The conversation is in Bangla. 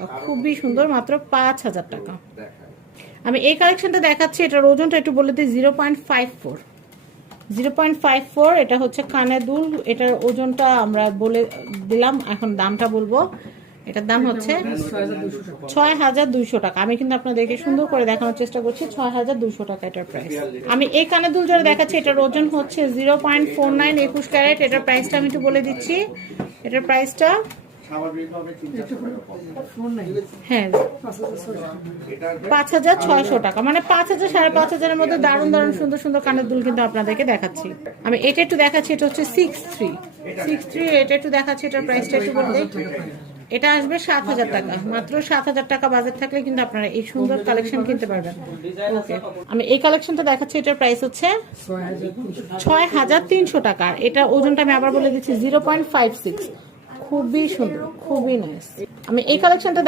টাকা, খুবই সুন্দর, মাত্র 5,000 টাকা। আমি এই কালেকশনটা দেখাচ্ছি, এটার ওজনটা একটু বলে দিই, 0.54। 0.54 এটা হচ্ছে কানের দুল। এটার ওজনটা আমরা বলে দিলাম, এখন দামটা বলবো। এটার দাম হচ্ছে 6,200 টাকা। আমি কিন্তু আপনাদেরকে সুন্দর করে দেখানোর চেষ্টা করছি, 6,200 টাকা এটার প্রাইস। আমি এই কানের দুল যারা দেখাচ্ছি, এটার ওজন হচ্ছে 0.49, 21 ক্যারেট। এটার প্রাইসটা আমি একটু বলে দিচ্ছি। এটার প্রাইসটা হ্যাঁ 5,600 টাকা, মানে 5,000 5,500 মধ্যে দারুণ দারুণ সুন্দর সুন্দর কানের দুল কিন্তু আপনাদেরকে দেখাচ্ছি। আমি এটা একটু দেখাচ্ছি, এটা হচ্ছে 6.3। এটা একটু দেখাচ্ছি, এটার প্রাইসটা একটু বলে দিই। এটা আসবে 7,000 টাকা, মাত্র 7,000 টাকা বাজেট থাকলে কিন্তু আপনারা এই সুন্দর কালেকশন কিনতে পারবেন। ওকে, আমি এই কালেকশনটা দেখাচ্ছি, এটার প্রাইস হচ্ছে 6,300 টাকা। এটা ওজনটা আমি আবার বলে দিচ্ছি, 0.56। খুবই সুন্দর, খুবই নাইস। আমি এই কালেকশনটা